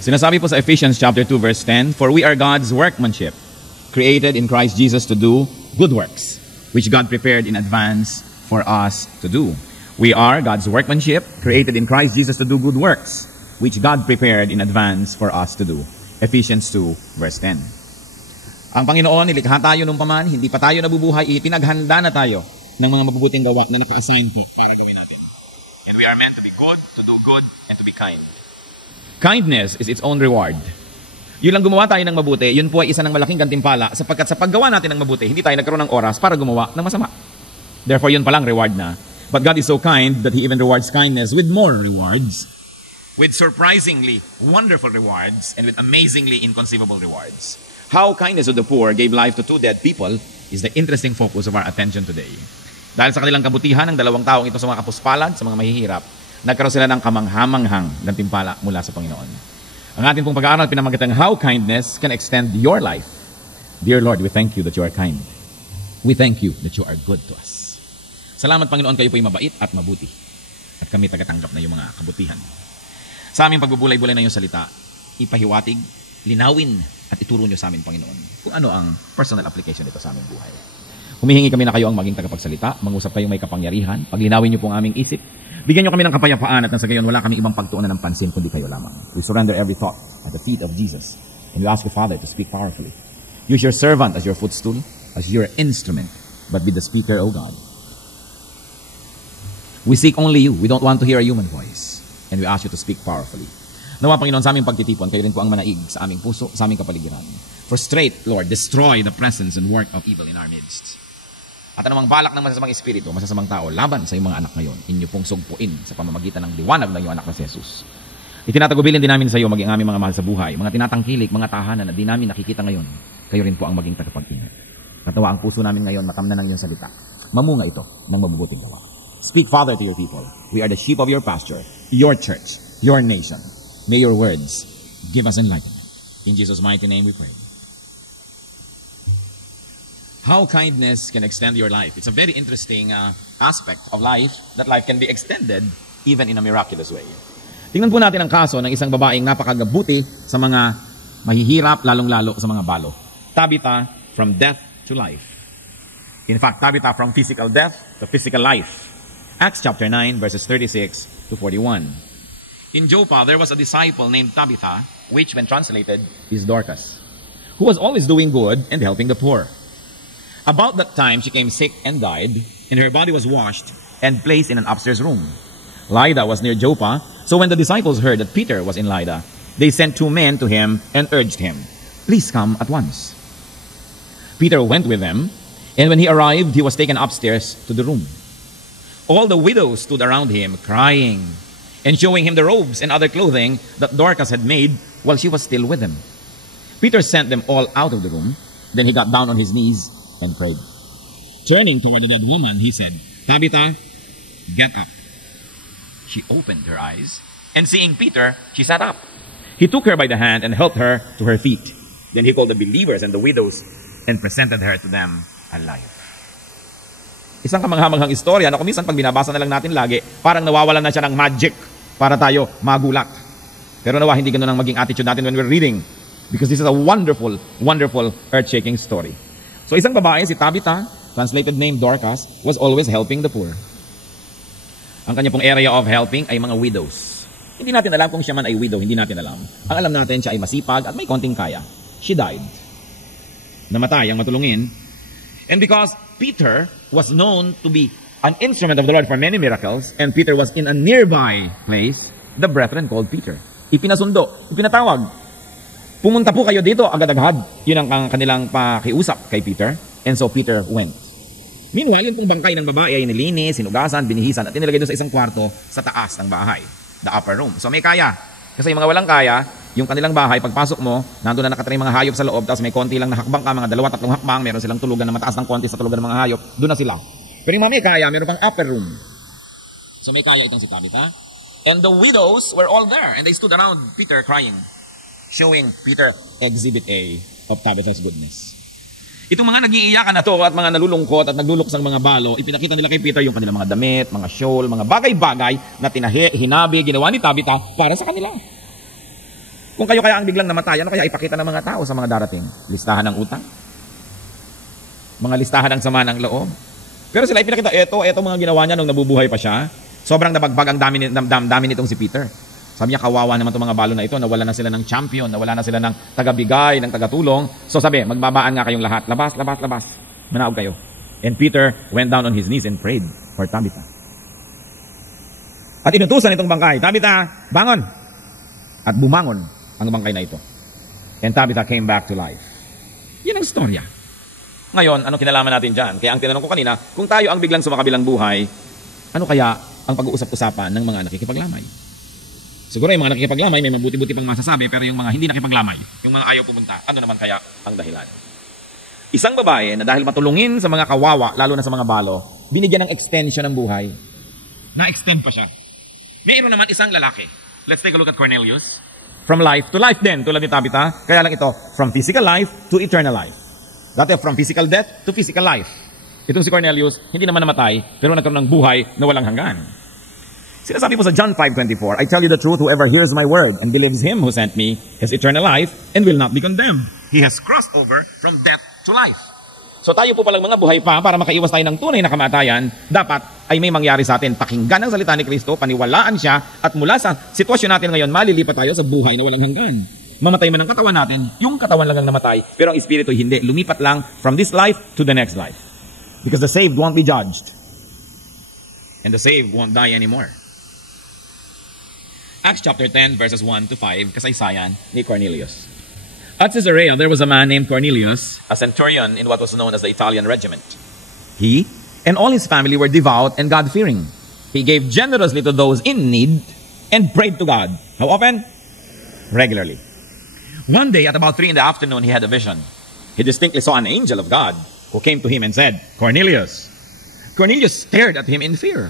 Sinasabi po sa Ephesians chapter 2 verse 10, "For we are God's workmanship, created in Christ Jesus to do good works, which God prepared in advance for us to do." We are God's workmanship, created in Christ Jesus to do good works, which God prepared in advance for us to do. Ephesians 2 verse 10. Ang Panginoon, nilikha tayo nung paman, hindi pa tayo nabubuhay, ipinaghanda na tayo ng mga mabubuting gawa na naka-assign po para gawin natin. And we are meant to be good, to do good, and to be kind. Kindness is its own reward. Yun lang gumawa tayo ng mabuti, yun po ay isa ng malaking gantimpala sapagkat sa paggawa natin ng mabuti, hindi tayo nagkaroon ng oras para gumawa ng masama. Therefore, yun palang reward na. But God is so kind that He even rewards kindness with more rewards, with surprisingly wonderful rewards, and with amazingly inconceivable rewards. How kindness of the poor gave life to 2 dead people is the interesting focus of our attention today. Dahil sa kanilang kabutihan ng dalawang taong ito sa mga kapuspalad, sa mga mahihirap, nagkaroon sila ng kamanghamanghang gantimpala mula sa Panginoon. Ang ating pong pag-aaral pinamagatang how kindness can extend your life. Dear Lord, we thank you that you are kind. We thank you that you are good to us. Salamat Panginoon, kayo po'y mabait at mabuti. At kami tagatanggap na yung mga kabutihan. Sa aming pagbubulay-bulay na yung salita, ipahiwatig, linawin, at ituro nyo sa amin, Panginoon, kung ano ang personal application nito sa aming buhay. Humihingi kami na kayo ang maging tagapagsalita, mangusap kayong may kapangyarihan, paglinawin nyo po ang aming isip, bigyan nyo kami ng kapayapaan at nang sa gayon wala kami ibang pagtuunan ng pansin kundi kayo lamang. We surrender every thought at the feet of Jesus. And we ask you, Father, to speak powerfully. Use your servant as your footstool, as your instrument, but be the speaker, O God. We seek only you. We don't want to hear a human voice. And we ask you to speak powerfully. Nawa, Panginoon, sa aming pagtitipon, kayo rin po ang manaig sa aming puso, sa aming kapaligiran. Frustrate, Lord, destroy the presence and work of evil in our midst. At anumang balak ng masasamang espiritu, masasamang tao, laban sa iyong mga anak ngayon, inyo pong sugpuin sa pamamagitan ng liwanag ng iyong anak na si Jesus. Itinatagubilin din namin sa iyo, maging aming mga mahal sa buhay, mga tinatangkilik, mga tahanan na di namin nakikita ngayon, kayo rin po ang maging tagapag-ingat. Katawa ang puso namin ngayon, matamnan ng iyong salita. Mamunga ito ng mabubuting gawa. Speak, Father, to your people. We are the sheep of your pasture, your church, your nation. May your words give us enlightenment. In Jesus' mighty name we pray. How kindness can extend your life. It's a very interesting aspect of life, that life can be extended even in a miraculous way. Tingnan po natin ang kaso ng isang babaeng napakagabuti sa mga mahihirap, lalong-lalo sa mga balo. Tabitha, from death to life. In fact, Tabitha, from physical death to physical life. Acts chapter 9, verses 36 to 41. In Joppa, there was a disciple named Tabitha, which when translated is Dorcas, who was always doing good and helping the poor. About that time, she came sick and died, and her body was washed and placed in an upstairs room. Lydda was near Joppa, so when the disciples heard that Peter was in Lydda, they sent 2 men to him and urged him, "Please come at once." Peter went with them, and when he arrived, he was taken upstairs to the room. All the widows stood around him, crying, and showing him the robes and other clothing that Dorcas had made while she was still with them. Peter sent them all out of the room. Then he got down on his knees and prayed. Turning toward the dead woman, he said, "Tabitha, get up." She opened her eyes, and seeing Peter, she sat up. He took her by the hand and helped her to her feet. Then he called the believers and the widows and presented her to them alive. Isang kamanghamanghang istorya na kuminsan pag binabasa na lang natin lagi, parang nawawalan na siya ng magic para tayo magulat. Pero nawa, hindi ganun ang maging attitude natin when we're reading. Because this is a wonderful, wonderful, earth-shaking story. So isang babae, si Tabitha, translated name Dorcas, was always helping the poor. Ang kanya pong area of helping ay mga widows. Hindi natin alam kung siya man ay widow, hindi natin alam. Ang alam natin, siya ay masipag at may konting kaya. She died. Namatay ang matulungin. And because Peter was known to be an instrument of the Lord for many miracles, and Peter was in a nearby place, the brethren called Peter. Ipinasundo, ipinatawag. Pumunta po kayo dito, agad-agad. Yun ang kanilang pakiusap kay Peter. And so Peter went. Meanwhile, yung pong bangkay ng babae ay nilinis, sinugasan, binihisan, at inilagay doon sa isang kwarto sa taas ng bahay. The upper room. So may kaya. Kasi yung mga walang kaya, yung kanilang bahay, pagpasok mo, nandun na nakatira yung mga hayop sa loob, tapos may konti lang na hakbang ka, mga 2-3 hakbang, meron silang tulugan na mataas ng konti sa tulugan ng mga hayop, doon na sila. Pero yung mga may kaya, meron pang upper room. So may kaya itong si Tabitha. And the widows were all there, and they stood around Peter crying, showing Peter exhibit A of Tabitha's goodness. Itong mga nag-iiyakan na to at mga nalulungkot at naglulukos ng mga balo, ipinakita nila kay Peter yung kanilang mga damit, mga shawl, mga bagay-bagay na hinabi, ginawa ni Tabitha para sa kanila. Kung kayo kaya ang biglang namatay, ano kaya ipakita ng mga tao sa mga darating? Listahan ng utang? Mga listahan ng sama ng loob? Pero sila ipinakita, eto mga ginawa niya nung nabubuhay pa siya. Sobrang nabagbag ang dami nitong si Peter. Sabi niya, kawawa naman itong mga balo na ito, nawala na sila ng champion, nawala na sila ng tagabigay, ng tagatulong. So sabi, magbabaan nga kayong lahat. Labas. Manaog kayo. And Peter went down on his knees and prayed for Tabitha. At inutusan itong bangkay, Tabitha, bangon! At bumangon ang bangkay na ito. And Tabitha came back to life. Yan ang storya. Ngayon, anong kinalaman natin dyan? Kaya ang tinanong ko kanina, kung tayo ang biglang sumakabilang buhay, ano kaya ang pag-uusap-usapan ng mga nakikipaglamay? Siguro yung mga nakikipaglamay, may mabuti-buti pang masasabi, pero yung mga hindi nakipaglamay, yung mga ayaw pumunta, ano naman kaya ang dahilan? Isang babae na dahil matulungin sa mga kawawa, lalo na sa mga balo, binigyan ng extension ng buhay. Na-extend pa siya. Mayroon naman isang lalaki. Let's take a look at Cornelius. From life to life din, tulad ni Tabitha. Kaya lang ito, from physical life to eternal life. Dati from physical death to physical life. Itong si Cornelius, hindi naman namatay, pero nagkaroon ng buhay na walang hanggan. Sinasabi po sa John 5:24, I tell you the truth, whoever hears my word and believes him who sent me has eternal life and will not be condemned. He has crossed over from death to life. So tayo po palang mga buhay pa para makaiwas tayo ng tunay na kamatayan, dapat ay may mangyari sa atin. Pakinggan ang salita ni Kristo, paniwalaan siya, at mula sa sitwasyon natin ngayon, malilipat tayo sa buhay na walang hanggan. Mamatay man ang katawan natin, yung katawan lang ang namatay, pero ang espiritu hindi. Lumipat lang from this life to the next life. Because the saved won't be judged. And the saved won't die anymore. Acts chapter 10 verses 1 to 5, kasaysayan ni Cornelius. At Caesarea, there was a man named Cornelius, a centurion in what was known as the Italian regiment. He and all his family were devout and God-fearing. He gave generously to those in need and prayed to God. How often? Regularly. One day at about 3 in the afternoon, he had a vision. He distinctly saw an angel of God who came to him and said, Cornelius. Cornelius stared at him in fear.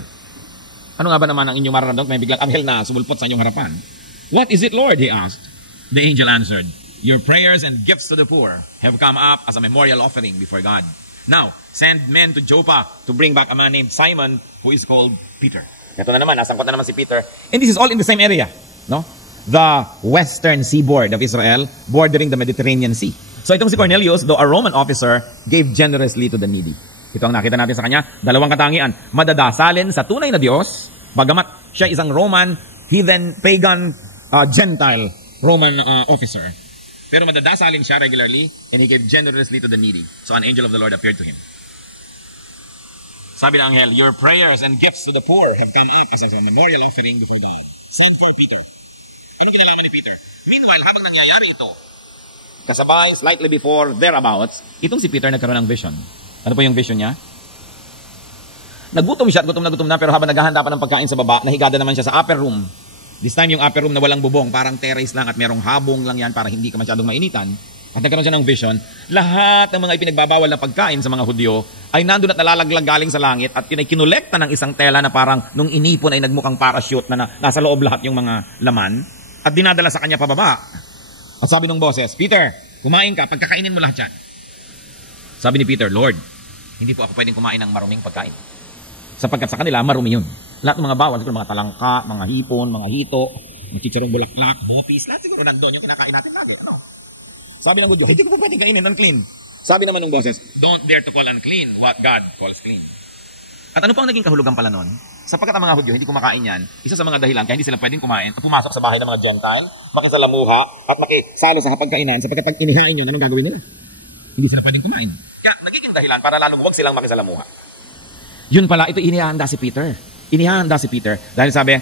Ano nga ba naman ang inyong mararamdaman? May biglang anghel na sumulpot sa inyong harapan. What is it, Lord? He asked. The angel answered, your prayers and gifts to the poor have come up as a memorial offering before God. Now, send men to Joppa to bring back a man named Simon who is called Peter. Ito na naman, nasangkot na naman si Peter. And this is all in the same area, no? The western seaboard of Israel, bordering the Mediterranean Sea. So itong si Cornelius, though a Roman officer, gave generously to the needy. Ito ang nakita natin sa kanya, dalawang katangian. Madadasalin sa tunay na Diyos, bagamat siya isang Roman, heathen, pagan, Gentile, Roman officer. Pero madadasalin siya regularly, and he gave generously to the needy. So an angel of the Lord appeared to him. Sabi ng anghel, your prayers and gifts to the poor have come up as a memorial offering before God. Send for Peter. Anong kinalaman ni Peter? Meanwhile, habang nangyayari ito, kasabay, slightly before, thereabouts, itong si Peter nagkaroon ng vision. Ano po yung vision niya? Nagutom siya at gutom na, pero habang naghahanda pa ng pagkain sa baba, nahigada naman siya sa upper room. This time yung upper room na walang bubong, parang terrace lang at merong habong lang yan para hindi ka masyadong mainitan. At nagkaroon siya ng vision, lahat ng mga ipinagbabawal na pagkain sa mga Hudyo ay nandun at nalalaglag galing sa langit at kinolekta ng isang tela na parang nung inipon ay nagmukhang parachute na nasa loob lahat yung mga laman at dinadala sa kanya pababa. At sabi ng boses, Peter, kumain ka, pagkakainin mo lahat yan. Sabi ni Peter, Lord, hindi po ako pwedeng kumain ng maruming pagkain. Sapagkat sa kanila, marumi yun. Lahat ng mga bawal, siguro mga talangka, mga hipon, mga hito, mga chicharong bulaklak, hopis, lahat siguro nandun yung kinakain natin lagi. Ano? Sabi ng Hudyo, hindi ko pa pwedeng kainin, unclean. Sabi naman ng boses, don't dare to call unclean what God calls clean. At ano pang naging kahulugan pala nun? Sapagkat ang mga Hudyo, hindi kumakain yan, isa sa mga dahilan kaya hindi sila pwedeng kumain at pumasok sa bahay ng mga Gentile, makisalamuha at makisalo sa kapagkainan sapagkat pag inihain nyo, anong gagawin nila? Hindi sila pwedeng kumain. Kaya nagiging dahilan para lalo huwag silang makisalamuha. Yun pala, ito inihahanda si Peter. Inihahanda si Peter dahil sabi,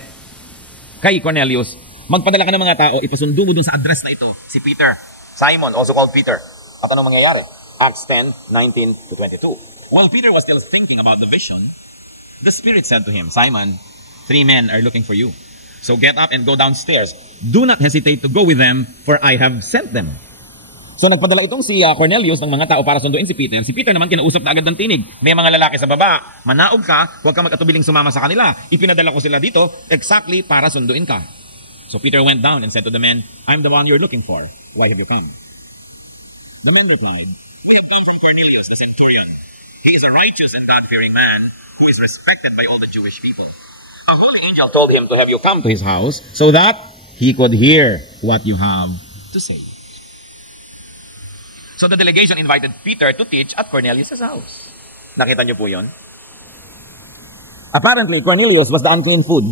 kay Cornelius, magpadala ka ng mga tao, ipasundo mo dun sa address na ito, si Peter, Simon, also called Peter. At anong mangyayari? Acts 10:19-22. While Peter was still thinking about the vision, the Spirit said to him, Simon, 3 men are looking for you. So get up and go downstairs. Do not hesitate to go with them, for I have sent them. So nagpadala itong si Cornelius ng mga tao para sunduin si Peter. Si Peter naman kinausap na agad ng tinig. May mga lalaki sa baba. Manaog ka, huwag ka mag-atubiling sumama sa kanila. Ipinadala ko sila dito exactly para sunduin ka. So Peter went down and said to the men, I'm the one you're looking for. Why have you come? The men replied, we have come from Cornelius, the centurion. He is a righteous and God-fearing man who is respected by all the Jewish people. The holy angel told him to have you come to his house so that he could hear what you have to say. So the delegation invited Peter to teach at Cornelius' house. Nakita niyo po yun? Apparently, Cornelius was the unclean food.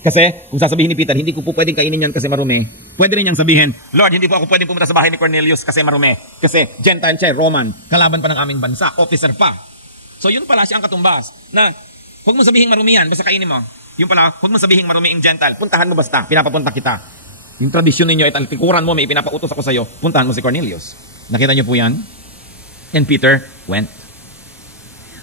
Kasi, kung sasabihin ni Peter, hindi ko po pwedeng kainin yan kasi marumi. Pwede rin niyang sabihin, Lord, hindi po ako pwedeng pumunta sa bahay ni Cornelius kasi marumi. Kasi, Gentile siya, Roman. Kalaban pa ng aming bansa. Officer pa. So, yun pala siya ang katumbas. Na, huwag mo sabihin marumi yan, basta kainin mo. Yun pala, huwag mo sabihin marumi ang Gentile. Puntahan mo basta, pinapapunta kita. Yung tradisyon ninyo, talikuran mo, may pinapautos ako sa iyo, puntahan mo si Cornelius. Nakita niyo po yan? And Peter went.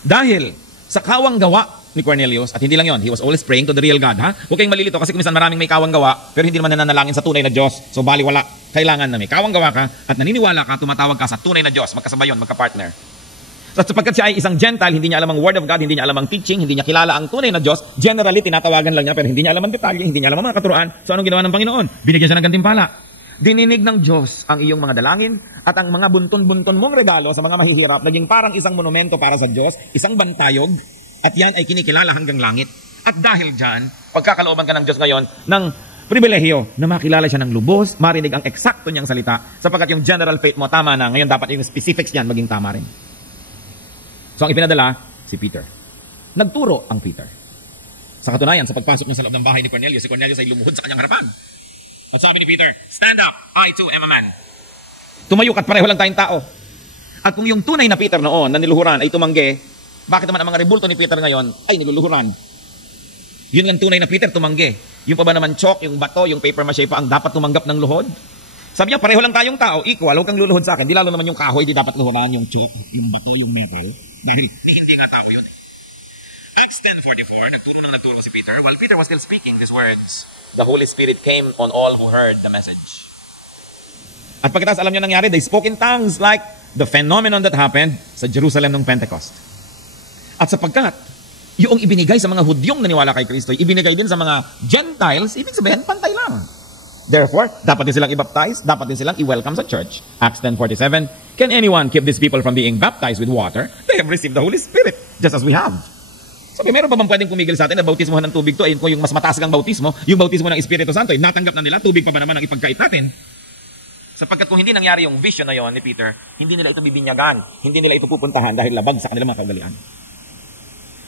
Dahil sa kawang gawa ni Cornelius, at hindi lang yon, he was always praying to the real God, ha? Huwag kayong malilito kasi kumisan maraming may kawang gawa, pero hindi naman nananalangin sa tunay na Diyos. So, bali wala. Kailangan na may kawang gawa ka, at naniniwala ka, tumatawag ka sa tunay na Diyos. Magkasabay yun, magka-partner. So, sapagkat siya ay isang Gentile, hindi niya alam ang Word of God, hindi niya alam ang teaching, hindi niya kilala ang tunay na Diyos, generally, tinatawagan lang niya, pero hindi niya alam ang detalye, hindi niya alam ang mga katuruan. So, anong ginawa ng Panginoon? Binigyan siya ng gantimpala. Dininig ng Diyos ang iyong mga dalangin at ang mga bunton-bunton mong regalo sa mga mahihirap, naging parang isang monumento para sa Diyos, isang bantayog, at yan ay kinikilala hanggang langit. At dahil dyan, pagkakalooban ka ng Diyos ngayon, ng pribilehiyo na makilala siya ng lubos, marinig ang eksakto niyang salita, sapagkat yung general faith mo tama na, ngayon dapat yung specifics niyan maging tama rin. So ang ipinadala, si Peter. Nagturo ang Peter. Sa katunayan, sa pagpasok niya sa loob ng bahay ni Cornelius, si Cornelius ay lumuhod sa kanyang harapan. At sabi ni Peter, stand up, I too am a man. Tumayo at pareho lang tayong tao. At kung yung tunay na Peter noon, na niluhuran, ay tumanggi, bakit naman ang mga rebulto ni Peter ngayon ay niluluhuran? Yun ang tunay na Peter, tumanggi. Yung pa ba naman chalk, yung bato, yung paper mache pa ang dapat tumanggap ng luhod? Sabi niya, pareho lang tayong tao, equal, huwag kang luluhod sa akin. Di lalo naman yung kahoy, di dapat luhuran, yung chalk, yung bato, yung metal. Hindi nga tao yun. Acts 10:44, nagturo si Peter. While Peter was still speaking these words, the Holy Spirit came on all who heard the message. At pagkatapos alam niyo nangyari, they spoke in tongues like the phenomenon that happened sa Jerusalem nung Pentecost. At sapagkat, yung ibinigay sa mga Hudyong naniwala kay Kristo, ibinigay din sa mga Gentiles, ibig sabihin, pantay lang. Therefore, dapat din silang i-baptize, dapat din silang i-welcome sa church. Acts 10:47, can anyone keep these people from being baptized with water? They have received the Holy Spirit, just as we have. Sabi, meron pa bang pwedeng pumigil sa atin na bautismohan ng tubig to? Ayun ko yung mas mataas kang bautismo, yung bautismo ng Espiritu Santo, natanggap na nila, tubig pa ba naman ang ipagkait natin? Sapagkat kung hindi nangyari yung vision na yon ni Peter, hindi nila ito bibinyagan, hindi nila ito pupuntahan dahil labag sa kanilang mga kaugalian.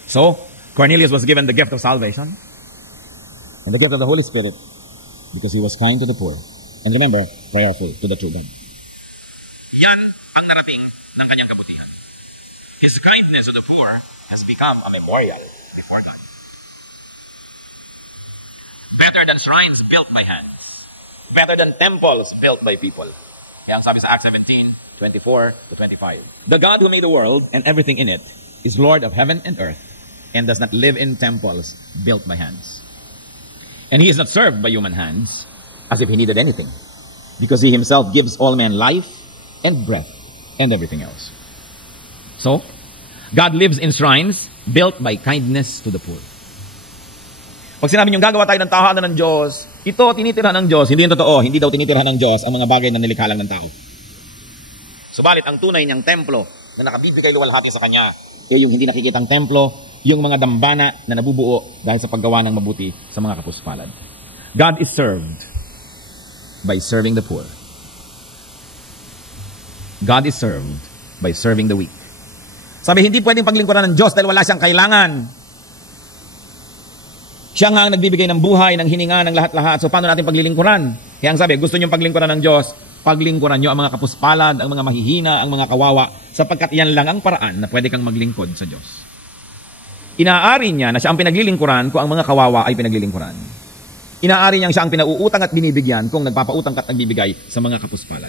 So, Cornelius was given the gift of salvation and the gift of the Holy Spirit because he was kind to the poor. And remember, prayerful to the true God. Yan ang narating ng kanyang kabutihan. His kindness to the poor has become a memorial before God. Better than shrines built by hands. Better than temples built by people. Kaya ang sabi sa Acts 17:24-25. The God who made the world and everything in it is Lord of heaven and earth and does not live in temples built by hands. And he is not served by human hands as if he needed anything, because he himself gives all men life and breath and everything else. So, God lives in shrines built by kindness to the poor. Pag sinabi niyong gagawa tayo ng tahanan ng Diyos, ito tinitirhan ng Diyos, hindi yung totoo, hindi daw tinitirhan ng Diyos ang mga bagay na nilikha lang ng tao. Subalit ang tunay niyang templo na nakabibigay luwalhati sa Kanya, kaya yung hindi nakikitang templo, yung mga dambana na nabubuo dahil sa paggawa ng mabuti sa mga kapuspalad. God is served by serving the poor. God is served by serving the weak. Sabi, hindi pwedeng paglingkuran ng Diyos dahil wala siyang kailangan. Siya nga ang nagbibigay ng buhay, ng hininga, ng lahat-lahat. So, paano natin paglilingkuran? Kaya ang sabi, gusto niyong paglingkuran ng Diyos, paglingkuran niyo ang mga kapuspalad, ang mga mahihina, ang mga kawawa, sapagkat yan lang ang paraan na pwede kang maglingkod sa Diyos. Inaari niya na siya ang pinaglilingkuran kung ang mga kawawa ay pinaglilingkuran. Inaari niya siya ang pinauutang at binibigyan kung nagpapautang at nagbibigay sa mga kapuspalad.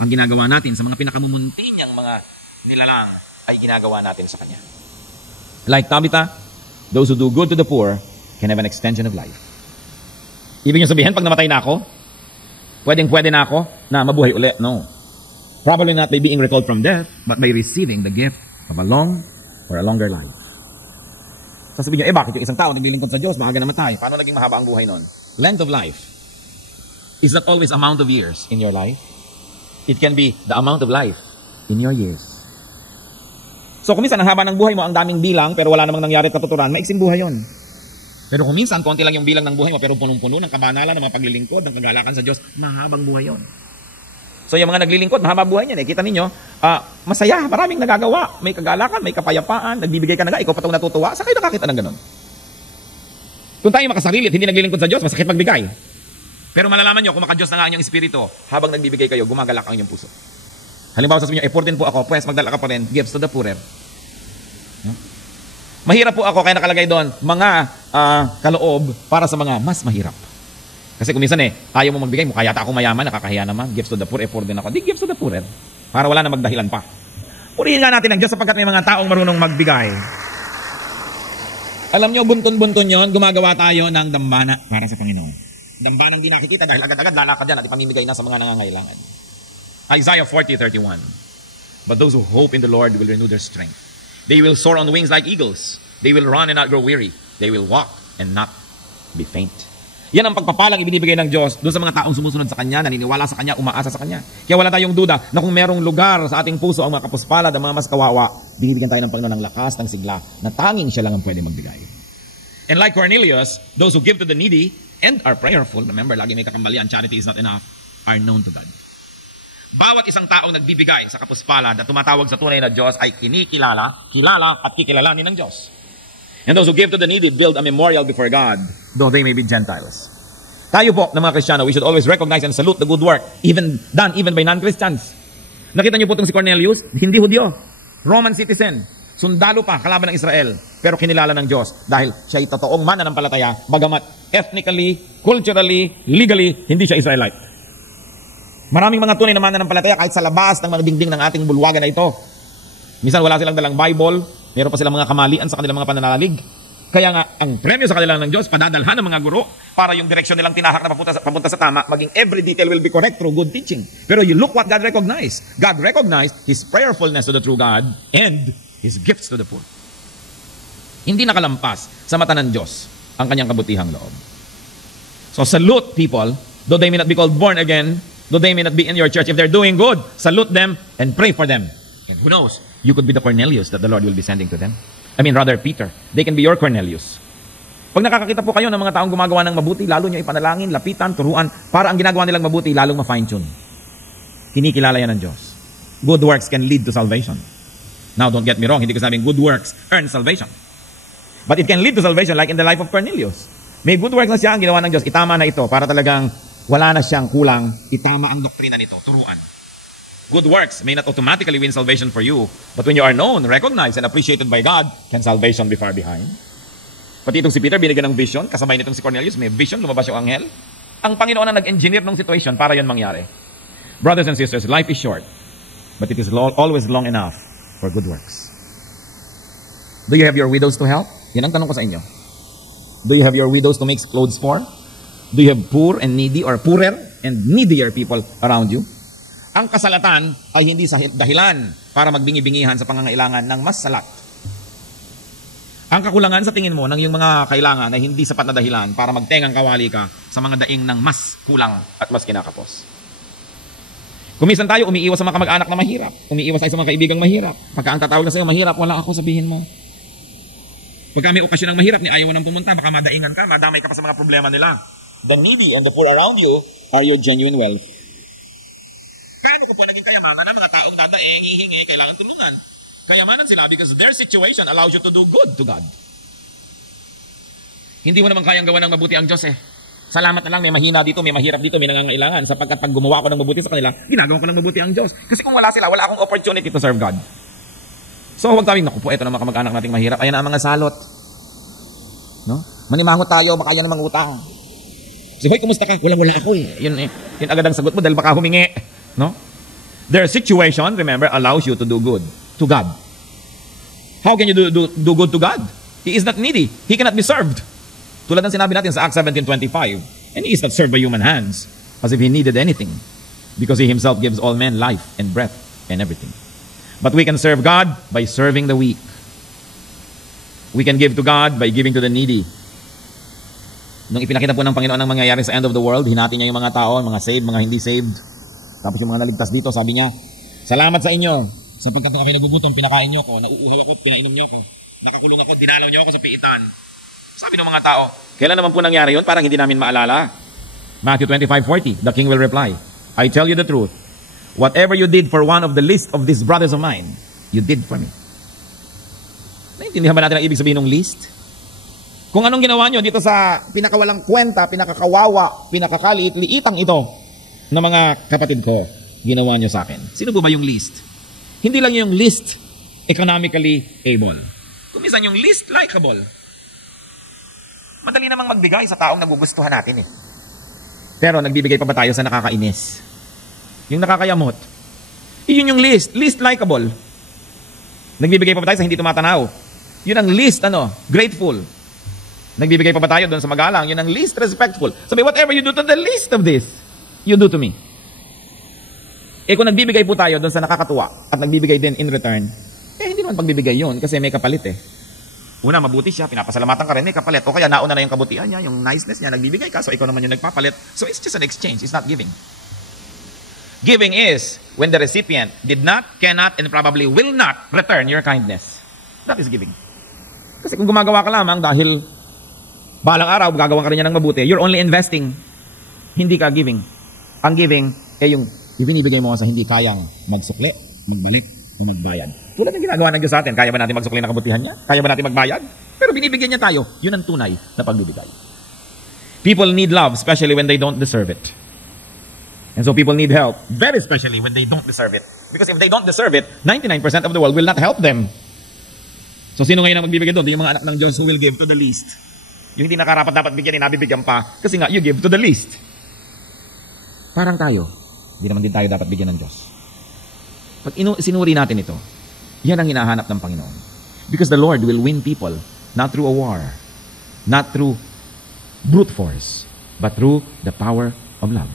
Ang ginagawa natin sa mga pinakamumunti niyang mga nilalang ay ginagawa natin sa Kanya. Like Tabitha, those who do good to the poor can have an extension of life. Ibig niyo sabihin, pag namatay na ako, pwedeng-pwede na ako na mabuhay uli. No. Probably not by being recalled from death, but by receiving the gift of a long or a longer life. Sasabihin niyo, bakit yung isang tao naglilingkod sa Diyos, maaga namatay? Paano naging mahaba ang buhay nun? Length of life is not always amount of years in your life. It can be the amount of life in your years. So, kung minsan ang haba ng buhay mo, ang daming bilang, pero wala namang nangyari at katuturan, maiksing buhay yun. Pero kung minsan, konti lang yung bilang ng buhay mo, pero punong-puno ng kabanalan, ng mga paglilingkod, ng kagalakan sa Diyos, mahabang buhay yon. So yung mga naglilingkod, mahaba buhay niyan. Kita ninyo, masaya, maraming nagagawa, may kagalakan, may kapayapaan, nagbibigay ka na ikaw pa itong natutuwa, saan kayo nakakita ng ganun? Kung tayo makasarili at hindi naglilingkod sa Diyos, masakit magbigay. Pero malalaman nyo, kung maka-Diyos na nga ang inyong espiritu, habang nagbibigay kayo, gumagalak ang inyong puso. Halimbawa, sasabihin nyo, 14 po ako, pues magdala ka pa rin, gifts to the poorer. Mahirap po ako, kaya nakalagay doon, mga kaloob para sa mga mas mahirap. Kasi kung minsan ayaw mo magbigay, mukha yata ako mayaman, nakakahiya naman, gifts to the poor, poor din ako. Di gifts to the poorer. Para wala na magdahilan pa. Purihin nga natin ang Diyos sapagkat may mga taong marunong magbigay. Alam nyo, bunton-bunton yon, gumagawa tayo ng dambana para sa Panginoon. Dambanang di nakikita dahil agad-agad lalakad yan at ipamimigay na sa mga nangangailangan. Isaiah 40:31. But those who hope in the Lord will renew their strength. They will soar on wings like eagles. They will run and not grow weary. They will walk and not be faint. Yan ang pagpapalang ibinibigay ng Diyos doon sa mga taong sumusunod sa Kanya, naniniwala sa Kanya, umaasa sa Kanya. Kaya wala tayong duda na kung merong lugar sa ating puso ang mga kapuspalad, ang mga mas kawawa, binibigyan tayo ng Panginoon ng lakas, ng sigla, na tanging siya lang ang pwede magbigay. And like Cornelius, those who give to the needy and are prayerful, remember, lagi may kakambalian, charity is not enough, are known to God. Bawat isang taong nagbibigay sa kapuspalad at tumatawag sa tunay na Diyos ay kinikilala, kilala at kikilalanin ng Diyos. And those who give to the needy build a memorial before God, though they may be Gentiles. Tayo po, ng mga Kristiyano, we should always recognize and salute the good work, done even by non-Christians. Nakita niyo po itong si Cornelius, hindi Hudyo, Roman citizen, sundalo pa, kalaban ng Israel, pero kinilala ng Diyos dahil siya ay totoong mananampalataya, bagamat ethnically, culturally, legally, hindi siya Israelite. Maraming mga tunay na mananampalataya kahit sa labas ng mga dingding ng ating bulwagan na ito. Minsan wala silang dalang Bible, meron pa silang mga kamalian sa kanilang mga pananalig. Kaya nga, ang premyo sa kanilang ng Diyos, padadalhan ng mga guro para yung direksyon nilang tinahak na papunta sa tama, maging every detail will be correct through good teaching. Pero you look what God recognized. God recognized His prayerfulness to the true God and His gifts to the poor. Hindi nakalampas sa mata ng Diyos ang kanyang kabutihang loob. So salute people, though they may not be called born again, though they may not be in your church, if they're doing good, salute them and pray for them. And who knows, you could be the Cornelius that the Lord will be sending to them. I mean, rather, Peter. They can be your Cornelius. Pag nakakakita po kayo ng mga taong gumagawa ng mabuti, lalo nyo ipanalangin, lapitan, turuan, para ang ginagawa nilang mabuti, lalong ma-fine-tune. Kinikilala yan ng Diyos. Good works can lead to salvation. Now, don't get me wrong, hindi ko sabing good works earn salvation. But it can lead to salvation like in the life of Cornelius. May good works na siya ang ginawa ng Diyos. Itama na ito para talagang wala na siyang kulang, itama ang doktrina nito, turuan. Good works may not automatically win salvation for you, but when you are known, recognized, and appreciated by God, can salvation be far behind? Pati itong si Peter, binigyan ng vision, kasabay nitong si Cornelius, may vision, lumabas yung anghel. Ang Panginoon ang nag-engineer ng situation para yon mangyari. Brothers and sisters, life is short, but it is always long enough for good works. Do you have your widows to help? Yan ang tanong ko sa inyo. Do you have your widows to make clothes for? Do you have poor and needy or poorer and needier people around you? Ang kasalatan ay hindi dahilan para magbingi-bingihan sa pangangailangan ng mas salat. Ang kakulangan sa tingin mo ng iyong mga kailangan ay hindi sapat na dahilan para magtengang kawali ka sa mga daing ng mas kulang at mas kinakapos. Kumisan tayo, umiiwas sa mga kamag-anak na mahirap. Umiiwas tayo sa mga kaibigang mahirap. Pagka ang tatawag na sa iyo, mahirap, wala ako, sabihin mo. Pagka may okasyon ng mahirap, ni ayaw mo nang pumunta, baka madaingan ka, madamay ka pa sa mga problema nila. The needy and the poor around you are your genuine wealth. Paano ko po naging kayamanan ng mga taong dadaing, hihingi, kailangan tulungan? Kayamanan sila because their situation allows you to do good to God. Hindi mo naman kayang gawa ng mabuti ang Diyos eh. Salamat na lang, may mahina dito, may mahirap dito, may nangangailangan. Sapagkat pag gumawa ko ng mabuti sa kanila, ginagawa ko ng mabuti ang Diyos. Kasi kung wala sila, wala akong opportunity to serve God. So huwag tawing, naku po, ito na mga kamag-anak nating mahirap. Ayan ang mga salot. No? Manimangot tayo, makaya namang utang. Kasi, hoy, kumusta ka? Wala ako eh. Yun agad ang sagot mo dahil baka humingi. No? Their situation, remember, allows you to do good to God. How can you do good to God? He is not needy. He cannot be served. Tulad ng sinabi natin sa Acts 17:25. And He is not served by human hands as if He needed anything because He Himself gives all men life and breath and everything. But we can serve God by serving the weak. We can give to God by giving to the needy. Nung ipinakita po ng Panginoon ang mangyayari sa end of the world, hinati niya yung mga tao, mga saved, mga hindi saved. Tapos yung mga naligtas dito, sabi niya, salamat sa inyo. Sapagkat nung ako'y nagugutom, pinakain niyo ko. Nauuhaw ako, pinainom niyo ko. Nakakulong ako, dinalaw niyo ako sa piitan. Sabi ng mga tao, kailan naman po nangyari yun? Parang hindi namin maalala. Matthew 25:40, the king will reply, I tell you the truth, whatever you did for one of the least of these brothers of mine, you did for me. Naintindihan ba natin ang ibig sabihin ng least? Kung anong ginawa nyo dito sa pinakawalang kwenta, pinakakawawa, pinakakaliit-liitang ito ng mga kapatid ko, ginawa nyo sa akin. Sino po ba yung least? Hindi lang yung least economically able. Kung minsan yung least likable. Madali namang magbigay sa taong nagugustuhan natin eh. Pero nagbibigay pa ba tayo sa nakakainis? Yung nakakayamot. Yun yung least likable. Nagbibigay pa ba tayo sa hindi tumatanaw? Yun ang least, grateful. Nagbibigay pa ba tayo doon sa magalang? Yun ang least respectful. Sabi, whatever you do to the least of this, you do to me. Kung nagbibigay po tayo doon sa nakakatuwa at nagbibigay din in return, hindi naman pagbibigay yun kasi may kapalit eh. Una, mabuti siya, pinapasalamatan ka rin, may kapalit. O kaya nauna na yung kabutihan niya, yung niceness niya, nagbibigay ka, so ikaw naman yung nagpapalit. So it's just an exchange, it's not giving. Giving is when the recipient did not, cannot, and probably will not return your kindness. That is giving. Kasi kung gumagawa ka lamang dahil balang araw, gagawa ka rin niya ng mabuti, you're only investing, hindi ka giving. Ang giving, yung ibinibigay mo sa hindi kayang magsukli, magbalik, o magbayad. Tulad ng ginagawa ng Diyos sa atin, kaya ba natin magsukli ng kabutihan niya? Kaya ba natin magbayad? Pero binibigyan niya tayo. Yun ang tunay na pagbibigay. People need love, especially when they don't deserve it. And so people need help, very especially when they don't deserve it. Because if they don't deserve it, 99% of the world will not help them. So sino ngayon ang magbibigay doon? Yung mga anak ng Diyos who will give to the least. Yung hindi nakarapat dapat bigyan, nabibigyan pa. Kasi nga, you give to the least. Parang tayo. Hindi naman din tayo dapat bigyan ng Diyos. Pag sinuri natin ito, yan ang hinahanap ng Panginoon. Because the Lord will win people not through a war, not through brute force, but through the power of love.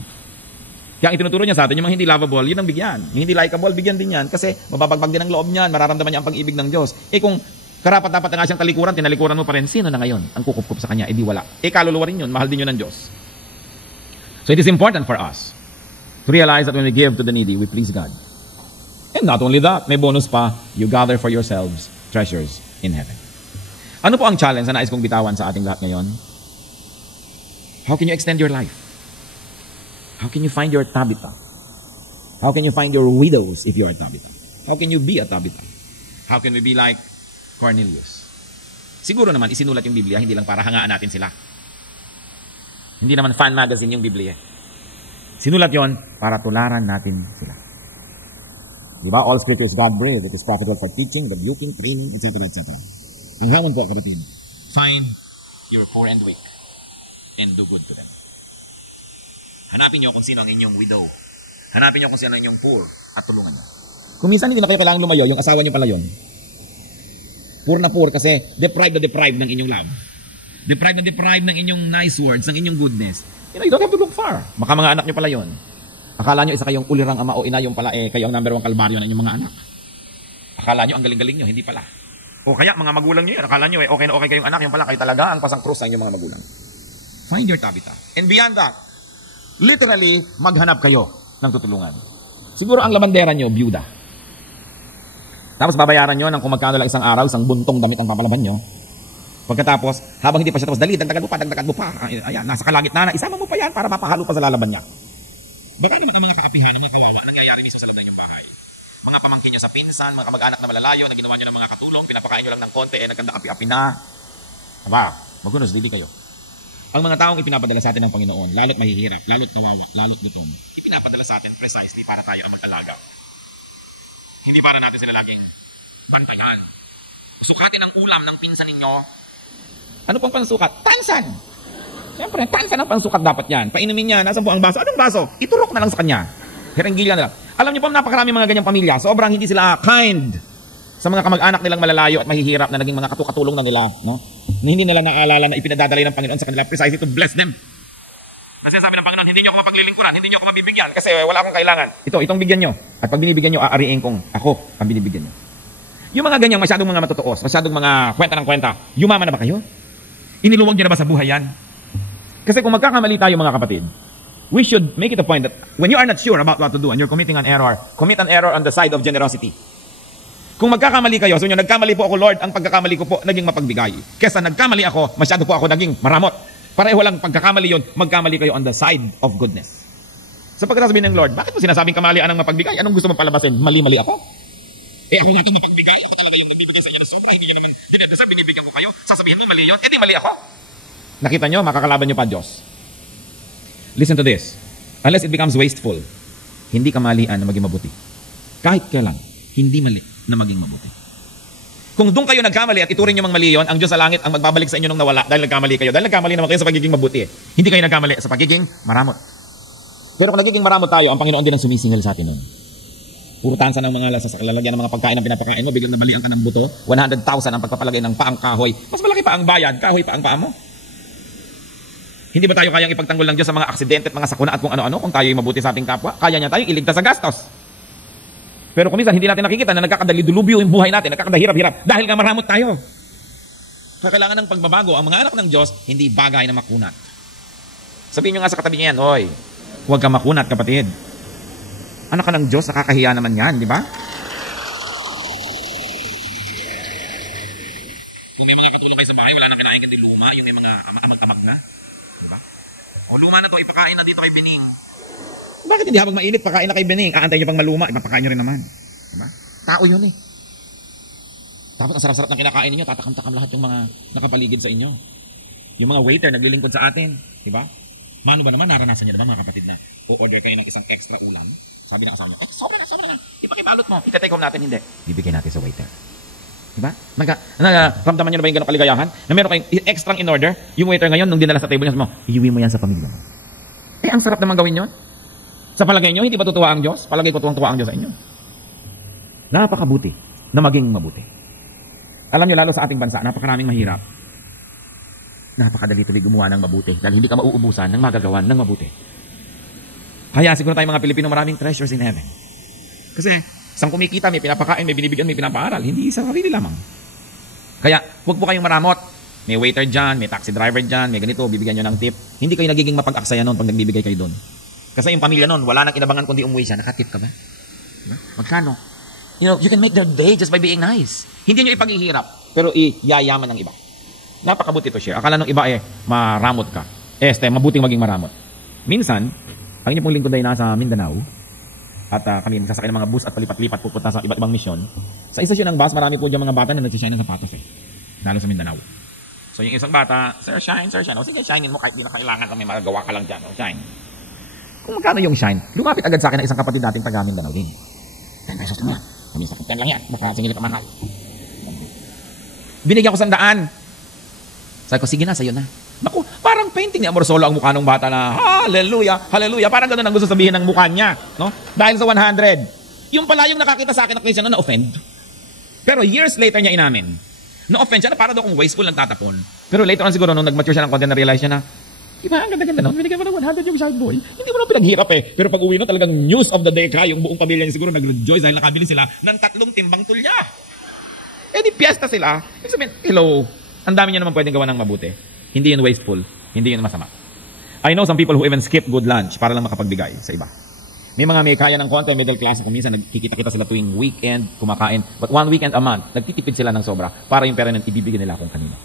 Kaya ang itinuturo niya sa atin, yung mga hindi lovable, yun ang bigyan. Yung hindi likable, bigyan din yan. Kasi mababagbag din ang loob niyan, mararamdaman niya ang pag-ibig ng Diyos. Kung karapat-dapat na nga siyang talikuran, tinalikuran mo pa rin, sino na ngayon ang kukup-kup sa kanya? Di wala. Kaluluwa rin yun, mahal din yun ng Diyos. So it is important for us to realize that when we give to the needy, we please God. And not only that, may bonus pa, you gather for yourselves treasures in heaven. Ano po ang challenge na nais kong bitawan sa ating lahat ngayon? How can you extend your life? How can you find your Tabitha? How can you find your widows if you are Tabitha? How can you be a Tabitha? How can we be like Cornelius? Siguro naman, isinulat yung Biblia, hindi lang para hangaan natin sila. Hindi naman fan magazine yung Biblia. Sinulat yon para tularan natin sila. Diba? All scripture is God-breathed. It is profitable for teaching, rebuking, training, etc. etc. Ang hamon po, kapatid, find your poor and weak and do good to them. Hanapin nyo kung sino ang inyong widow. Hanapin nyo kung sino ang inyong poor at tulungan nyo. Kung minsan hindi na kayo kailangan lumayo, yung asawa nyo pala yun. Poor na poor kasi deprived ng inyong love. Deprived ng inyong nice words, ng inyong goodness. You don't have to look far. Baka mga anak nyo pala yun. Akala nyo isa kayong ulirang ama o ina, yung pala kayo ang number 1 kalbaryo ng inyong mga anak. Akala nyo ang galing-galing nyo, hindi pala. O kaya mga magulang nyo yun, akala nyo okay na okay kayong anak, yung pala kayo talaga ang pasang krus sa inyong mga magulang. Find your Tabitha. And beyond that, literally, maghanap kayo ng tutulungan. Siguro ang labandera nyo, byuda. Tapos babayaran nyo ng kung magkano lang isang araw, isang buntong damit ang papalaban nyo. Pagkatapos, habang hindi pa siya tapos, dali, dagdagan mo pa. Ayan, nasa kalagitnaan na, isama mo pa yan para mapahalo pa sa lalaban niya. Baka naman ang mga kaapihan, ang mga kawawa, nangyayari mismo sa loob ng inyong bahay. Mga pamangkin nyo sa pinsan, mga kamag-anak na malalayo, na ginawa nyo ng mga katulong, pinapakain nyo lang ng konti, nagkanda api-api na. Aba, magunos, dili kayo. Ang mga taong ipinapadala sa atin ng Panginoon, lalo't mahihirap, lalo't kawawa, lalo't nakawa, ipinapadala sa atin precisely para tayo na magdalagang. Hindi para natin sila laging bantayan. Sukatin ang ulam ng pinsan ninyo. Ano pang pansukat? Tansan! Siyempre, tansan ang pansukat dapat yan. Painumin niya, nasan po ang baso? Anong baso? Iturok na lang sa kanya. Hiranggilya na lang. Alam niyo po, napakarami mga ganyang pamilya. Sobrang hindi sila kind sa mga kamag-anak nilang malalayo at mahihirap na naging mga katukatulong na nila. No? Hindi nila naalala na ipinadadalay ng Panginoon sa kanila precisely to bless them. Kasi sabi ng Panginoon, hindi niyo ako mapaglilingkuran, hindi niyo ako mabibigyan kasi wala akong kailangan. Itong bigyan niyo. At pag binibigyan niyo, aariin kong ako ang binibigyan niyo. Yung mga ganyang masyadong mga matutuos, masyadong mga kwenta ng kwenta, yumaman na ba kayo? Iniluwag niyo na ba sa buhay yan? Kasi kung magkakamali tayo mga kapatid, we should make it a point that when you are not sure about what to do and you're committing an error, commit an error on the side of generosity. Kung magkakamali kayo, so yun, nagkamali po ako, Lord, ang pagkakamali ko po, naging mapagbigay. Kesa nagkamali ako, masyado po ako naging maramot. Pareho lang pagkakamali yun, magkamali kayo on the side of goodness. So pagkasabihin ng Lord, bakit mo sinasabing kamalian ang mapagbigay? Anong gusto mong palabasin? Mali-mali ako? Ako nga itong mapagbigay, ako talaga yung nagbibigay sa inyo na sobra, hindi nyo naman dinedeserve, binibigyan ko kayo, sasabihin mo mali yun, di mali ako. Nakita nyo, makakalaban nyo pa Diyos. Listen to this. Unless it becomes wasteful, hindi kamalian na maging mabuti. Kahit kailan, hindi mali na maging mabuti. Kung doon kayo nagkamali at ituring nyo mang mali yun, ang Diyos sa langit ang magbabalik sa inyo nung nawala dahil nagkamali kayo. Dahil nagkamali naman kayo sa pagiging mabuti. Hindi kayo nagkamali sa pagiging maramot. Pero kung nagiging maramot tayo, ang Panginoon din ang sumisingil sa atin nun. Puro tansa ng mga lasas, lalagyan ng mga pagkain na pinapakain mo, biglang nabalian ka ng buto, 100,000 ang pagpapalagay ng paang kahoy. Mas malaki pa ang bayad, kahoy pa ang paa mo. Hindi ba tayo kayang ipagtanggol ng Diyos sa mga aksidente at mga sakuna at kung ano-ano kung tayo'y mabuti sa ating kapwa? Kaya niya tayo iligtas sa gastos. Pero kung minsan hindi natin nakikita na nagkakadalidulubyo yung buhay natin, nagkakadahirap-hirap dahil nga maramot tayo. Kaya kailangan ng pagbabago. Ang mga anak ng Diyos, hindi bagay na makunat. Sabihin nyo nga sa katabi niyan, oy, huwag ka makunat, kapatid. Anak ka ng Diyos, nakakahiya naman yan, di ba? Kung may mga katulong kayo sa bahay, wala nang kinain kundi luma, yung may mga amag-amag na. Di ba? O luma na to, ipakain na dito kay Bening. Bakit hindi habang mainit, pakain na kay Bening? Aantay nyo pang maluma, ipapakain nyo rin naman. Diba? Tao yun eh. Tapos ang sarap-sarap ng kinakain ninyo, tatakam-takam lahat yung mga nakapaligid sa inyo. Yung mga waiter, naglilingkod sa atin. Diba? Mano ba naman, naranasan nyo diba mga kapatid na o-order kayo ng isang extra ulam? Sabi ng asawa nyo, sobra na. Ipakibalot mo. Ika-take home natin, hindi. Bibigay natin sa waiter. Diba? Ramdaman nyo na ba yung gano'ng kaligayahan? Na meron kayong extrang in-order, yung waiter ngayon, nung dinala sa table niya, iuwi mo yan sa pamilya mo. Ang sarap naman gawin yun. Sa palagay nyo, hindi ba tutuwa ang Diyos? Palagay ko tuwang-tuwa ang Diyos sa inyo. Napakabuti na maging mabuti. Alam nyo, lalo sa ating bansa, napakaraming mahirap. Napakadali tuloy gumawa ng mabuti dahil hindi ka mauubusan ng magagawan ng mabuti. Kaya siguro tayong mga Pilipino maraming treasures in heaven. Kasi, isang kumikita, may pinapakain, may binibigyan, may pinapaaral. Hindi sa sarili lamang. Kaya, huwag po kayong maramot. May waiter dyan, may taxi driver dyan, may ganito, bibigyan nyo ng tip. Hindi kayo nagiging mapag-aksaya nun pag nagbibigay kayo doon. Kasi yung pamilya nun, wala nang inabangan kundi umuwi siya. Nakatip ka ba? Diba? Magkano? You can make their day just by being nice. Hindi nyo ipaghihirap, pero iyayaman ng iba. Napakabuti to share. Akala ng iba maramot ka. Mabuting maging maramot. Minsan, ang inyong pong lingkod ay nasa Mindanao, at kami nagsasakay ng mga bus at palipat-lipat pupunta sa iba't ibang misyon. Sa isa siya ng bus, marami po dyan mga bata na nagsishine ng sapatos lalo sa Mindanao. So yung isang bata, Sir, shine. O sige, shinein mo kahit di na kailangan kami magagawa ka lang dyan. O, shine. Kung magkano yung shine, lumapit agad sa akin ng isang kapatid natin taga Mindanao din. 10 pesos lang yan. Kami sa 10 lang yan. Baka singilip ang mahal. Binigyan ko 100. Sabi ko, sige na, sa'yo na. Naku, parang painting ni Amor Solo ang mukha ng bata na, hallelujah, hallelujah. Parang gano'n ang gusto sabihin ng mukha niya. No? Dahil sa 100. Yung pala yung nakakita sa akin na Christian na-offend. Pero years later niya inamin. Na-offend siya na para daw kung wasteful ng tatapon. Pero later on siguro, nung nag-mature siya ng content, na-realize siya na, diba, ang ganda-ganda nun. Binigyan mo ng 100 yung child boy. Hindi mo lang pinaghirap Pero pag uwi na talagang news of the day ka, yung buong pamilya niya siguro nag-rejoice dahil nakabili sila ng 3 timbang tulya. Di piyesta sila. Ibig sabihin, hello, ang dami niya naman pwedeng gawa ng mabuti. Hindi yun wasteful. Hindi yun masama. I know some people who even skip good lunch para lang makapagbigay sa iba. May mga may kaya ng konti, middle class, kung minsan nagkikita-kita sila tuwing weekend, kumakain. But 1 weekend a month, nagtitipid sila ng sobra para yung pera nun ibibigay nila kung kanino.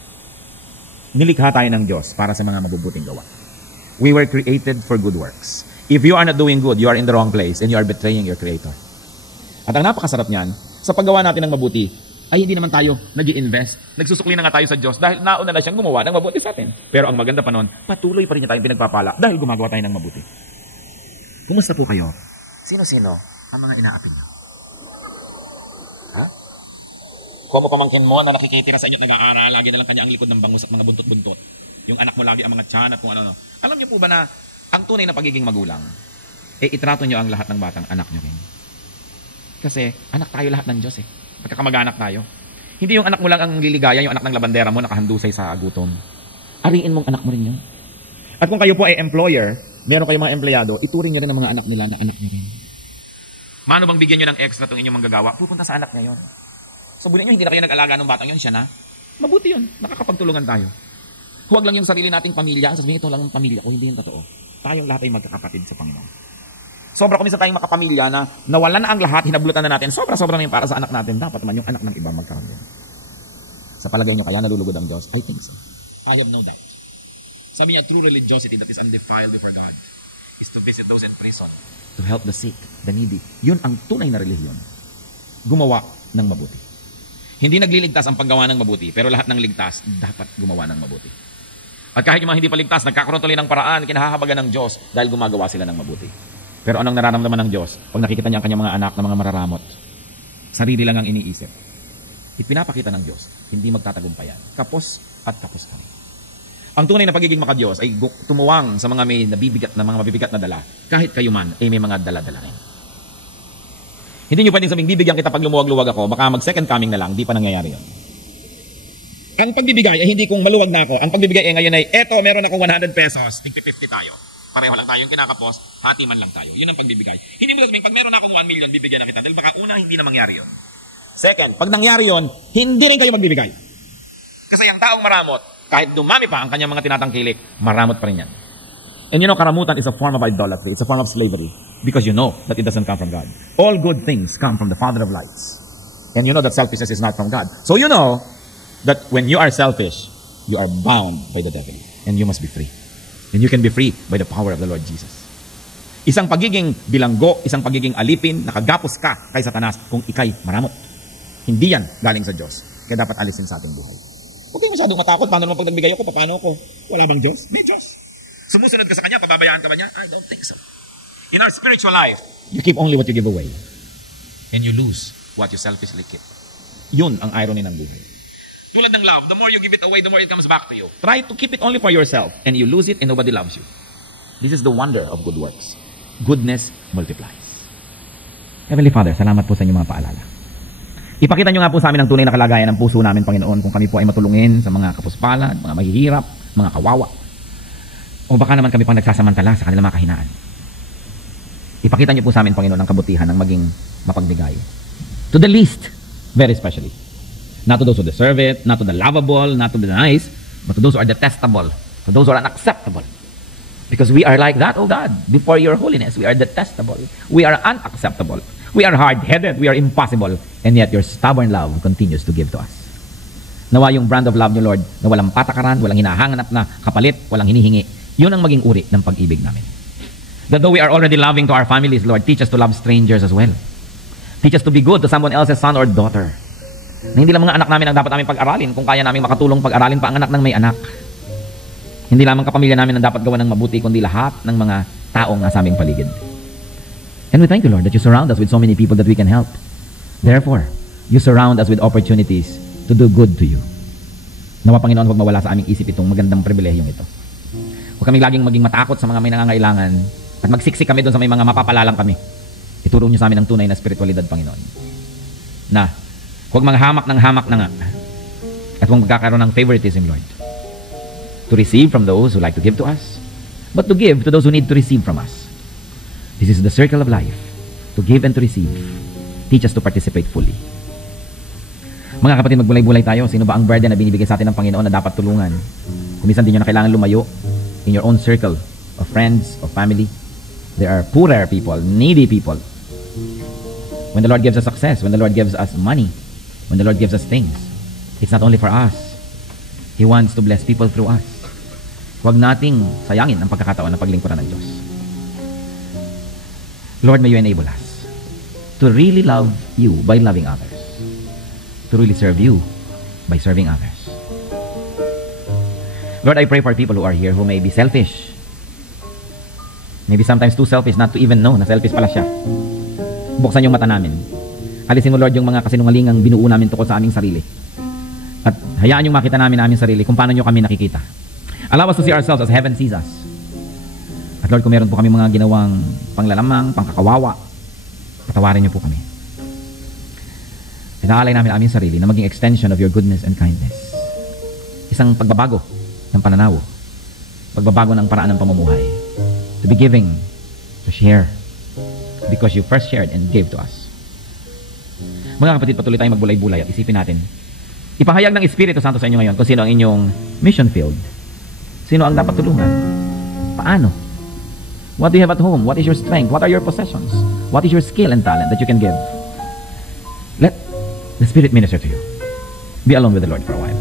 Nilikha tayo ng Diyos para sa mga mabubuting gawa. We were created for good works. If you are not doing good, you are in the wrong place and you are betraying your Creator. At ang napakasarap niyan, sa paggawa natin ng mabuti, ay hindi naman tayo nag-i-invest. Nagsusukli na nga tayo sa Diyos dahil nauna na siyang gumawa ng mabuti sa atin. Pero ang maganda pa noon, patuloy pa rin niya tayong pinagpapala dahil gumagawa tayo ng mabuti. Kumusta po kayo? Sino-sino ang mga inaapi niyo? Ha? Kung mo pamangkin mo na nakikitira sa inyo at nag-aaral, lagi na lang kanya ang likod ng bangus at mga buntot-buntot. Yung anak mo lagi ang mga tiyan at kung ano-ano. Alam niyo po ba na ang tunay na pagiging magulang, itrato niyo ang lahat ng batang anak niyo rin. Kasi anak tayo lahat ng Diyos Pagkakamag-anak tayo. Hindi yung anak mo lang ang liligaya, yung anak ng labandera mo nakahandusay sa gutom. Ariin mong anak mo rin yun. At kung kayo po ay employer, meron kayong mga empleyado, ituring nyo rin ang mga anak nila na anak nyo rin. Mano bang bigyan nyo ng extra itong inyong manggagawa? Pupunta sa anak niya yun. Sabunin nyo, hindi na kayo nag-alaga ng batang yun, siya na. Mabuti yun. Nakakapagtulungan tayo. Huwag lang yung sarili nating pamilya. Ang sasabihin, ito lang ang pamilya ko. Hindi yung totoo. Tayong lahat ay magkakapatid sa Panginoon. Sobra kung minsan tayong makapamilya na nawalan na ang lahat, hinablutan na natin, sobra-sobra na yung para sa anak natin. Dapat naman yung anak ng iba magkaroon din. Sa palagay nyo, kaya nalulugod ang Diyos? I think so. I have no doubt. Sabi niya, true religiosity that is undefiled before God is to visit those in prison, to help the sick, the needy. Yun ang tunay na relihiyon. Gumawa ng mabuti. Hindi nagliligtas ang paggawa ng mabuti, pero lahat ng ligtas dapat gumawa ng mabuti. At kahit yung mga hindi paligtas, nagkakaroon tuloy ng paraan, kinahahabagan ng Diyos dahil gumagawa sila ng mabuti. Pero anong nararamdaman ng Diyos pag nakikita niya ang kanyang mga anak na mga mararamot? Sarili lang ang iniisip. Ipinapakita ng Diyos, hindi magtatagumpayan. Kapos at kapos kami. Ang tunay na pagiging makadiyos ay tumuwang sa mga may nabibigat na mga mabibigat na dala. Kahit kayo man ay may mga dala-dala rin. Hindi nyo pwedeng sabing, bibigyan kita pag lumuwag-luwag ako, baka mag second coming na lang, di pa nangyayari yun. Ang pagbibigay ay hindi kung maluwag na ako. Ang pagbibigay ay ngayon ay, eto, meron akong 100 pesos, tig 50 tayo. Pareho lang tayong kinakapos, hati man lang tayo. Yun ang pagbibigay. Hindi mo sabing, pag meron akong 1 million, bibigyan na kita. Dahil baka una, hindi na mangyari yun. Second, pag nangyari yun, hindi rin kayo magbibigay. Kasi ang taong maramot, kahit dumami pa ang kanyang mga tinatangkilik, maramot pa rin yan. And you know, karamutan is a form of idolatry. It's a form of slavery. Because you know that it doesn't come from God. All good things come from the Father of lights. And you know that selfishness is not from God. So you know that when you are selfish, you are bound by the devil. And you must be free. And you can be free by the power of the Lord Jesus. Isang pagiging bilanggo, isang pagiging alipin, nakagapos ka kay Satanas kung ikay maramot. Hindi yan galing sa Diyos. Kaya dapat alisin sa ating buhay. Huwag kayo masyadong matakot. Paano naman pag nagbigay ako? Paano ako? Wala bang Diyos? May Diyos. Sumusunod ka sa Kanya, pababayaan ka ba niya? I don't think so. In our spiritual life, you keep only what you give away. And you lose what you selfishly keep. Yun ang irony ng buhay. Tulad ng love, the more you give it away, the more it comes back to you. Try to keep it only for yourself, and you lose it and nobody loves you. This is the wonder of good works. Goodness multiplies. Heavenly Father, salamat po sa inyong mga paalala. Ipakita nyo nga po sa amin ang tunay na kalagayan ng puso namin, Panginoon, kung kami po ay matulungin sa mga kapuspalad, mga mahihirap, mga kawawa. O baka naman kami pang nagsasamantala sa kanilang mga kahinaan. Ipakita niyo po sa amin, Panginoon, ang kabutihan ng maging mapagbigay. To the least, very especially. Not to those who deserve it, not to the lovable, not to the nice, but to those who are detestable, to those who are unacceptable. Because we are like that, oh God, before your holiness, we are detestable. We are unacceptable. We are hard-headed, we are impossible, and yet your stubborn love continues to give to us. Nawa yung brand of love niyo, Lord, na walang patakaran, walang hinahanap na kapalit, walang hinihingi. Yun ang maging uri ng pag-ibig namin. That though we are already loving to our families, Lord, teach us to love strangers as well. Teach us to be good to someone else's son or daughter. Na hindi lang mga anak namin ang dapat namin pag-aralin kung kaya namin makatulong pag-aralin pa ang anak ng may anak. Hindi lamang kapamilya namin ang dapat gawa ng mabuti, kundi lahat ng mga taong nasa aming paligid. And we thank you, Lord, that you surround us with so many people that we can help. Therefore, you surround us with opportunities to do good to you. Nawa, Panginoon, huwag mawala sa aming isip itong magandang pribilehiyong ito. Huwag kaming laging maging matakot sa mga may nangangailangan at magsiksik kami doon sa may mga mapapalalang kami. Ituro niyo sa amin ang tunay na spiritualidad, Panginoon. Na, huwag manghamak ng hamak na nga. At huwag magkakaroon ng favoritism, Lord. To receive from those who like to give to us, but to give to those who need to receive from us. This is the circle of life. To give and to receive. Teach us to participate fully. Mga kapatid, magbulay-bulay tayo. Sino ba ang burden na binibigay sa atin ng Panginoon na dapat tulungan? Kung minsan din nyo na kailangan lumayo in your own circle of friends, of family. There are poorer people, needy people. When the Lord gives us success, when the Lord gives us money, when the Lord gives us things, it's not only for us. He wants to bless people through us. Huwag nating sayangin ang pagkakataon ng paglingkuran ng Diyos. Lord, may you enable us to really love you by loving others. To really serve you by serving others. Lord, I pray for people who are here who may be selfish. Maybe sometimes too selfish not to even know na selfish pala siya. Buksan yung mata namin. Alisin mo, Lord, yung mga kasinungalingang binuo namin tungkol sa aming sarili. At hayaan yung makita namin aming sarili kung paano nyo kami nakikita. Allow us to see ourselves as heaven sees us. At Lord, kung meron po kami mga ginawang panglalamang, pangkakawawa, patawarin niyo po kami. Pinaalay namin aming sarili na maging extension of your goodness and kindness. Isang pagbabago ng pananaw. Pagbabago ng paraan ng pamumuhay. To be giving, to share. Because you first shared and gave to us. Mga kapatid, patuloy tayong magbulay-bulay at isipin natin. Ipahayag ng Espiritu Santo sa inyo ngayon kung sino ang inyong mission field. Sino ang dapat tulungan? Paano? What do you have at home? What is your strength? What are your possessions? What is your skill and talent that you can give? Let the Spirit minister to you. Be alone with the Lord for a while.